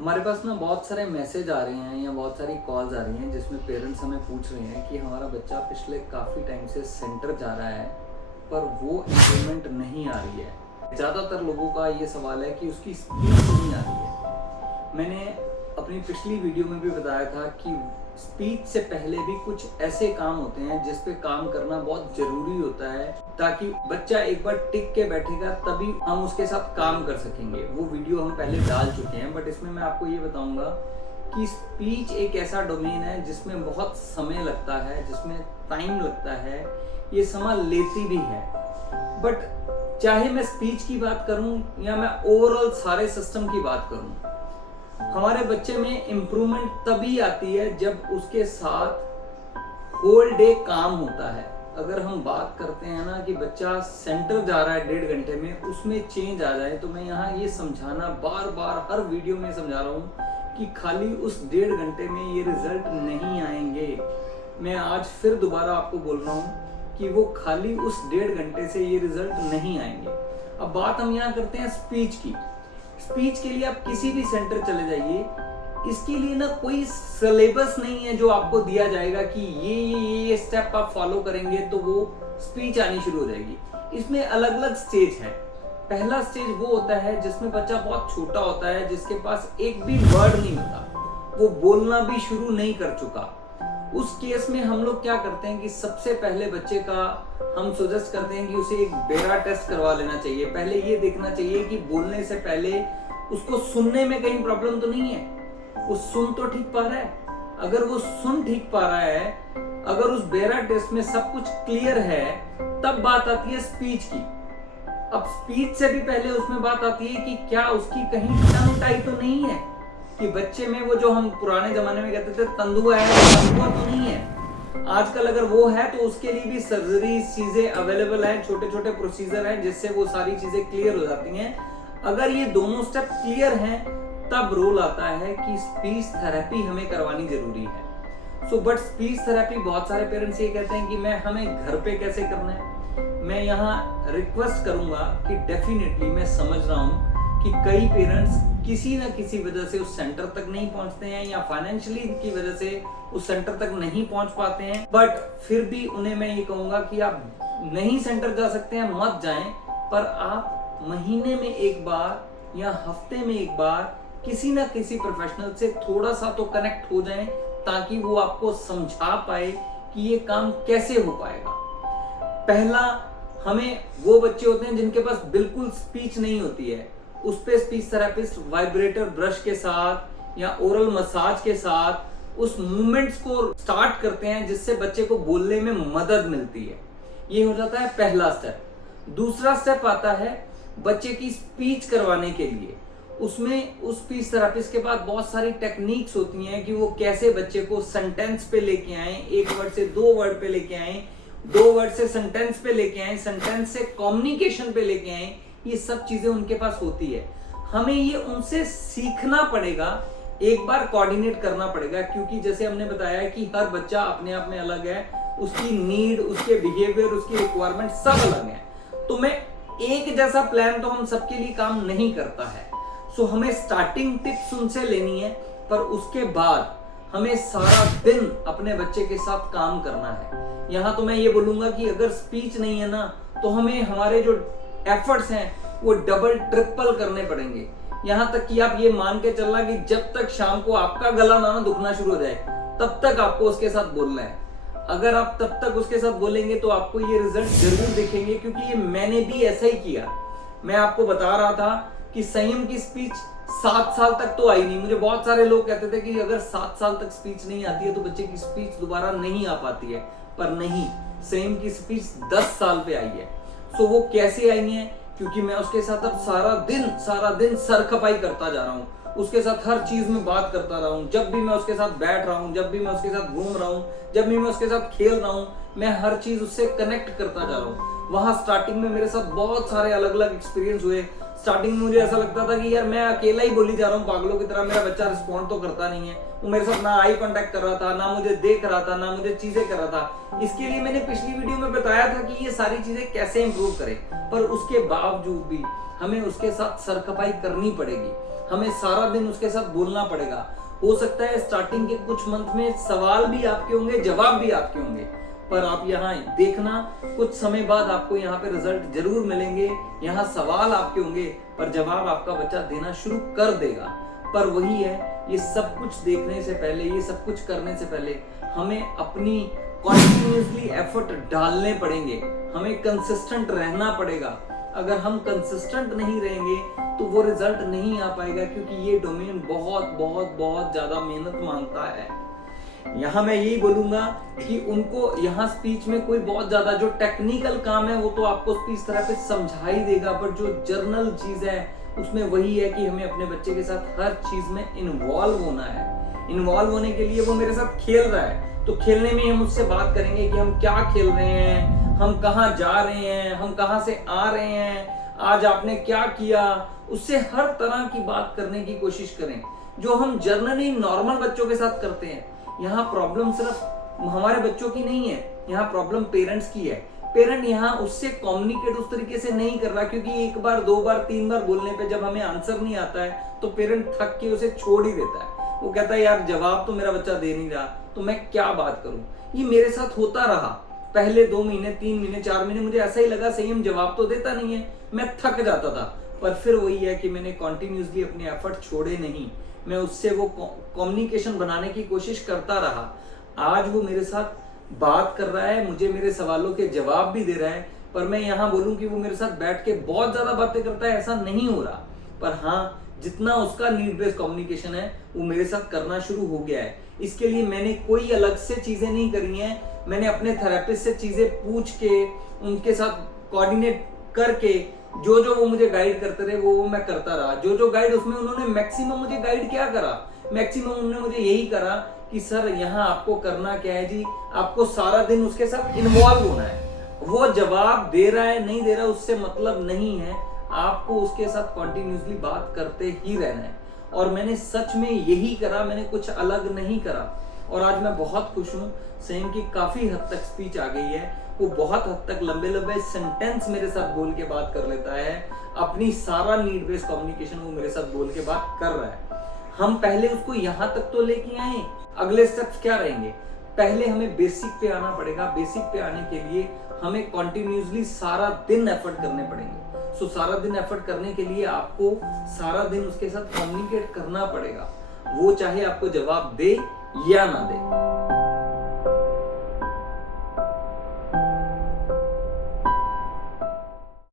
हमारे पास ना बहुत सारे मैसेज आ रहे हैं या बहुत सारी कॉल्स आ रही हैं जिसमें पेरेंट्स हमें पूछ रहे हैं कि हमारा बच्चा पिछले काफ़ी टाइम से सेंटर जा रहा है पर वो इम्प्रूवमेंट नहीं आ रही है। ज़्यादातर लोगों का ये सवाल है कि उसकी स्पीड नहीं आ रही है। मैंने अपनी पिछली वीडियो में भी बताया था कि स्पीच से पहले भी कुछ ऐसे काम होते हैं जिस पे काम करना बहुत ज़रूरी होता है ताकि बच्चा एक बार टिक के बैठेगा तभी हम उसके साथ काम कर सकेंगे। वो वीडियो हम पहले डाल चुके हैं, बट इसमें मैं आपको ये बताऊंगा कि स्पीच एक ऐसा डोमेन है जिसमें बहुत समय लगता है, जिसमें टाइम लगता है, ये समय लेती भी है। बट चाहे मैं स्पीच की बात करूं या मैं ओवरऑल सारे सिस्टम की बात करूं, हमारे बच्चे में इम्प्रूवमेंट तभी आती है जब उसके साथ होल डे काम होता है। अगर हम बात करते हैं ना कि बच्चा सेंटर जा रहा है 1.5 घंटे में, उसमें चेंज आ जाए, तो मैं यहाँ ये समझाना बार बार हर वीडियो में समझा रहा हूँ कि खाली उस 1.5 घंटे में ये रिजल्ट नहीं आएंगे। मैं आज फिर दोबारा आपको बोल रहा हूँ कि वो खाली उस 1.5 घंटे से ये रिजल्ट नहीं आएंगे। अब बात हम यहाँ करते हैं स्पीच की। स्पीच के लिए आप किसी भी सेंटर चले जाइए, इसके लिए ना कोई सिलेबस नहीं है जो आपको दिया जाएगा कि ये स्टेप आप फॉलो करेंगे तो वो स्पीच आनी शुरू हो जाएगी। इसमें अलग अलग स्टेज है। पहला स्टेज वो होता है जिसमें बच्चा बहुत छोटा होता है, जिसके पास एक भी वर्ड नहीं होता, वो बोलना भी शुरू नहीं कर चुका। उस केस में हम लोग क्या करते हैं कि सबसे पहले बच्चे का हम सजेस्ट करते हैं कि उसे एक बेरा टेस्ट करवा लेना चाहिए। पहले ये देखना चाहिए कि बोलने से पहले उसको सुनने में कहीं प्रॉब्लम तो नहीं है, वो सुन तो ठीक पा रहा है। अगर वो सुन ठीक पा रहा है, अगर उस बेरा टेस्ट में सब कुछ क्लियर है, तब बात आती है स्पीच की। अब स्पीच से भी पहले उसमें बात आती है कि क्या उसकी कहीं टंग टाई तो नहीं है, कि बच्चे में वो जो हम पुराने जमाने में कहते थे तंदुआ है, तंदुआ तो नहीं है। आजकल अगर वो है तो उसके लिए भी सर्जरी चीजें अवेलेबल है, छोटे छोटे प्रोसीजर हैं जिससे वो सारी चीजें क्लियर हो जाती हैं। अगर ये दोनों स्टेप क्लियर हैं तब रोल आता है कि स्पीच थेरेपी हमें करवानी जरूरी है। बट स्पीच थेरेपी बहुत सारे पेरेंट्स ये कहते हैं कि हमें घर पे कैसे करना है। मैं यहाँ रिक्वेस्ट करूंगा कि डेफिनेटली मैं समझ रहा हूँ कि कई पेरेंट्स किसी ना किसी वजह से उस सेंटर तक नहीं पहुंचते हैं या फाइनेंशियली की वजह से उस सेंटर तक नहीं पहुंच पाते हैं। बट फिर भी उन्हें मैं ये कहूंगा कि आप नहीं सेंटर जा सकते हैं मत जाएं, पर आप महीने में एक बार या हफ्ते में एक बार किसी ना किसी प्रोफेशनल से थोड़ा सा तो कनेक्ट हो जाएं, ताकि वो आपको समझा पाए कि ये काम कैसे हो पाएगा। पहला, हमें वो बच्चे होते हैं जिनके पास बिल्कुल स्पीच नहीं होती है, उस पे स्पीच थेरेपिस्ट वाइब्रेटर ब्रश के साथ या ओरल मसाज के साथ उस मूवमेंट्स को स्टार्ट करते हैं जिससे बच्चे को बोलने में मदद मिलती है। ये हो जाता है पहला स्टेप। दूसरा स्टेप आता है बच्चे की स्पीच करवाने के लिए। उसमें उस स्पीच थेरेपिस्ट के पास बहुत सारी टेक्निक्स होती हैं कि वो कैसे बच्चे को सेंटेंस पे लेके आए, एक वर्ड से 2 वर्ड पे लेके आए, 2 वर्ड से सेंटेंस पे लेके आए, सेंटेंस से कम्युनिकेशन पे लेके आए। ये सब चीजें उनके पास होती है। हमें ये उनसे सीखना पड़ेगा, एक बार कोऑर्डिनेट करना पड़ेगा, क्योंकि जैसे हमने बताया कि हर बच्चा अपने आप में अलग है, उसकी नीड, उसके बिहेवियर, उसकी रिक्वायरमेंट सब अलग है। तो मैं एक जैसा प्लान तो हम सबके लिए काम नहीं करता है। हमें स्टार्टिंग टिप्स उनसे लेनी है, पर उसके बाद हमें सारा दिन अपने बच्चे के साथ काम करना है। यहाँ तो मैं ये बोलूंगा कि अगर स्पीच नहीं है ना, तो हमें हमारे जो एफर्ट्स हैं वो डबल ट्रिपल करने पड़ेंगे। यहाँ तक कि आप ये मान के चलना कि जब तक शाम को आपका गला ना दुखना शुरू हो जाए, तब तक आपको उसके साथ बोलना है। अगर आप तब तक उसके साथ बोलेंगे तो आपको ये रिजल्ट जरूर दिखेंगे, क्योंकि ये मैंने भी ऐसा ही किया। मैं आपको बता रहा था कि संयम की स्पीच 7 साल तक तो आई नहीं। मुझे बहुत सारे लोग कहते थे कि अगर 7 साल तक स्पीच नहीं आती है तो बच्चे की स्पीच दोबारा नहीं आ पाती है, पर नहीं, संयम की स्पीच 10 साल पे आई है। वो कैसे आई है? क्योंकि मैं उसके साथ अब सारा दिन सर खपाई करता जा रहा हूँ, उसके साथ हर चीज में बात करता रहा हूँ। जब भी मैं उसके साथ बैठ रहा हूँ, जब भी मैं उसके साथ घूम रहा हूँ, जब भी मैं उसके साथ खेल रहा हूँ, मैं हर चीज उससे कनेक्ट करता जा रहा हूँ। वहां स्टार्टिंग में मेरे साथ बहुत सारे अलग अलग एक्सपीरियंस हुए। स्टार्टिंग में मुझे ऐसा लगता था कि यार मैं अकेला ही बोली जा रहा हूँ पागलों की तरह, मेरा बच्चा रिस्पॉन्ड तो करता नहीं है। वो मेरे साथ ना आई कांटेक्ट कर रहा था, ना मुझे देख रहा था, ना मुझे चीजें कर रहा था। इसके लिए मैंने पिछली वीडियो में बताया था कि ये सारी चीजें कैसे इंप्रूव करें, पर उसके बावजूद भी हमें उसके साथ सरखपाई करनी पड़ेगी। हमें सारा दिन उसके साथ बोलना पड़ेगा। हो सकता है स्टार्टिंग के कुछ मंथ में सवाल भी आपके होंगे, जवाब भी आपके होंगे, पर आप यहाँ देखना कुछ समय बाद आपको यहाँ पे रिजल्ट जरूर मिलेंगे। यहाँ सवाल आपके होंगे पर जवाब आपका बच्चा देना शुरू कर देगा। पर वही है, ये सब कुछ देखने से पहले, ये सब कुछ करने से पहले हमें अपनी कॉन्टिन्यूसली एफर्ट डालने पड़ेंगे, हमें कंसिस्टेंट रहना पड़ेगा। अगर हम कंसिस्टेंट नहीं रहेंगे तो वो रिजल्ट नहीं आ पाएगा, क्योंकि ये डोमेन बहुत बहुत बहुत ज्यादा मेहनत मांगता है। यहाँ मैं यही बोलूंगा कि उनको यहाँ स्पीच में कोई बहुत ज्यादा जो टेक्निकल काम है वो तो आपको स्पीच थेरेपिस्ट समझा ही देगा, पर जो जर्नल चीज है उसमें वही है कि हमें अपने बच्चे के साथ हर चीज में इन्वॉल्व होना है। इन्वॉल्व होने के लिए वो मेरे साथ खेल रहा है, तो खेलने में हम उससे बात करेंगे कि हम क्या खेल रहे हैं, हम कहाँ जा रहे हैं, हम कहाँ से आ रहे हैं, आज आपने क्या किया। उससे हर तरह की बात करने की कोशिश करें, जो हम जर्नली नॉर्मल बच्चों के साथ करते हैं। यहाँ प्रॉब्लम सिर्फ हमारे बच्चों की नहीं है, यहाँ प्रॉब्लम पेरेंट्स की है। पेरेंट यहाँ उससे कम्युनिकेट उस तरीके से नहीं कर रहा, क्योंकि एक बार, दो बार, तीन बार बोलने पे जब हमें आंसर नहीं आता है तो पेरेंट थक के उसे छोड़ ही देता है। वो कहता है यार जवाब तो मेरा बच्चा दे नहीं रहा, तो मैं क्या बात करूं। ये मेरे साथ होता रहा पहले 2 महीने, 3 महीने, 4 महीने, मुझे ऐसा ही लगा सही हम जवाब तो देता नहीं है, मैं थक जाता था। पर फिर वही है कि मैंने कॉन्टिन्यूसली अपने एफर्ट छोड़े नहीं, मैं उससे वो कम्युनिकेशन बनाने की कोशिश करता रहा। आज वो मेरे साथ बात कर रहा है, मुझे मेरे सवालों के जवाब भी दे रहा है। पर मैं यहाँ बोलूं कि वो मेरे साथ बैठ के बहुत ज्यादा बातें करता है, ऐसा नहीं हो रहा। पर हाँ, जितना उसका नीड बेस्ड कम्युनिकेशन है वो मेरे साथ करना शुरू हो गया है। इसके लिए मैंने कोई अलग से चीजें नहीं करी हैं, मैंने अपने थेरेपिस्ट से चीजें पूछ के, उनके साथ कोऑर्डिनेट करके, जो जो वो मुझे गाइड करते रहे वो मैं करता रहा। जो जो गाइड, उसमें उन्होंने मैक्सिमम मुझे गाइड क्या करा, मैक्सिमम उन्होंने मुझे यही करा कि सर यहाँ आपको करना क्या है जी, आपको सारा दिन उसके साथ इन्वॉल्व होना है। वो जवाब दे रहा है नहीं दे रहा उससे मतलब नहीं है, आपको उसके साथ कॉन्टिन्यूसली बात करते ही रहना है। और मैंने सच में यही करा, मैंने कुछ अलग नहीं करा। और आज मैं बहुत खुश हूँ, सेम की काफी हद तक स्पीच आ गई है, वो बहुत हद तक लंबे लंबे सेंटेंस मेरे साथ बोल के बात कर लेता है, अपनी सारा नीड बेस्ड कम्युनिकेशन वो मेरे साथ बोल के बात कर रहा है। हम पहले उसको यहाँ तक तो लेके आए, अगले स्टेप्स क्या रहेंगे। पहले हमें बेसिक पे आना पड़ेगा। बेसिक पे आने के लिए हमें कॉन्टिन्यूसली सारा दिन एफर्ट करने पड़ेंगे। सो सारा दिन एफर्ट करने के लिए आपको सारा दिन उसके साथ कम्युनिकेट करना पड़ेगा, वो चाहे आपको जवाब दे या ना दे।